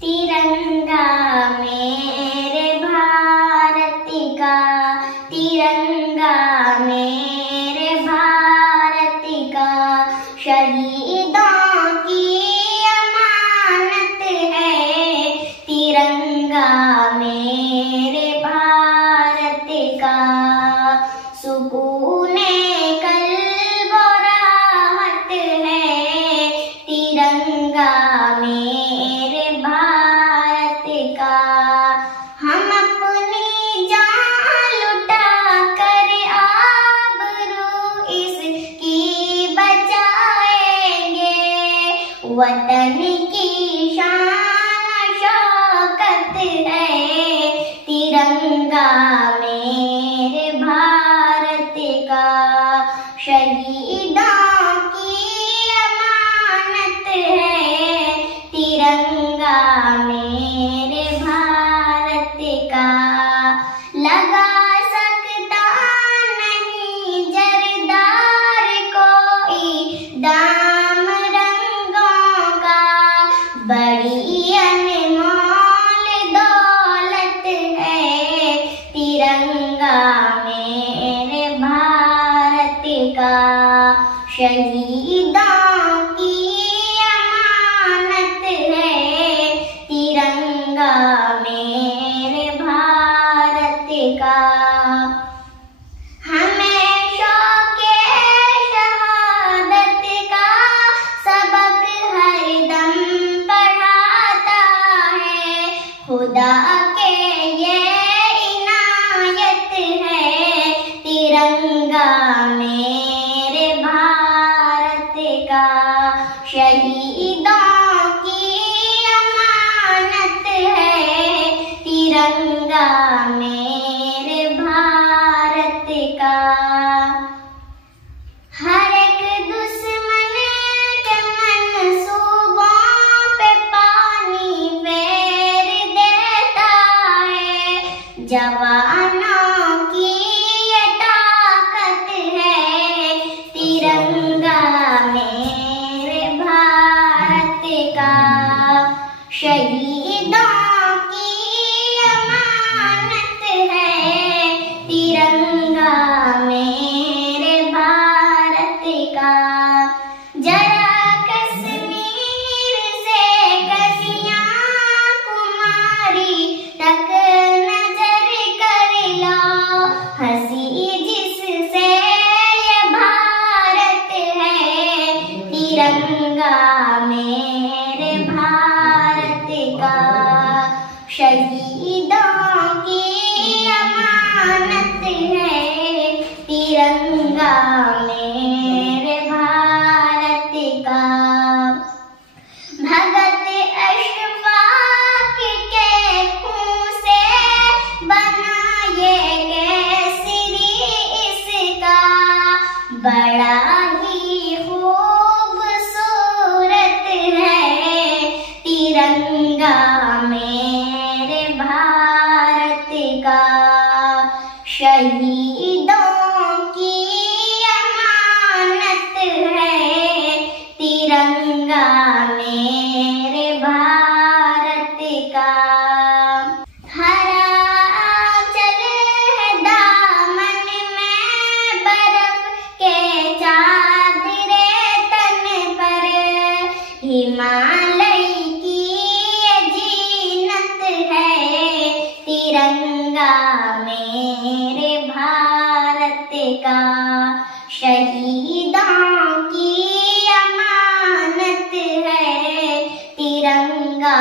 तिरंगा मेरे भारत का, तिरंगा मेरे भारत का, शहीदों की अमानत है। तिरंगा मेरे भारत का, सुकूने कल्ब और राहत है। तिरंगा मेरे भारत का, हम अपनी जान लुटा कर आबरू इसकी बचाएंगे। वतन की शान शौकत है। तिरंगा मेरे भारत का, शहीदों की अमानत है। तिरंगा मेरे भारत का, लगा सकता नहीं जरदार कोई दाम रंगों का। बड़ी अनमोल दौलत है। तिरंगा मेरे भारत का, शहीदों की अमानत है। तिरंगा मेरे भारत का, हमें शौक़े शहादत का सबक हरदम पढ़ाता है। खुदा के ये इनायत है। तिरंगा मेरे भारत का, शहीदों की अमानत है। तिरंगा मेरे भारत का, हर एक दुश्मन के मंसूबों पे पानी फेर देता है। जवानों की ये ताकत है। तिरंगा मेरे भारत का, शहीदों की अमानत है। तिरंगा मेरे भारत का, जरा कश्मीर से कन्याकुमारी तक नजर कर लो। हंसी जिससे ये भारत है। तिरंगा मेरे भारत का, शहीदों की अमानत है। तिरंगा मेरे भारत का, भगत अशफाक के खून से बना ये केसरी इसका। बड़ा ही खूबसूरत है। तिरंगा मेरे भारत का, शहीदों की अमानत है। तिरंगा मेरे भारत का, हरा आंचल है दामन में, बर्फ के चादरे तन पर। हिमालय की ये जीनत है। तिरंगा मेरे भारत का, शहीदों की अमानत है। तिरंगा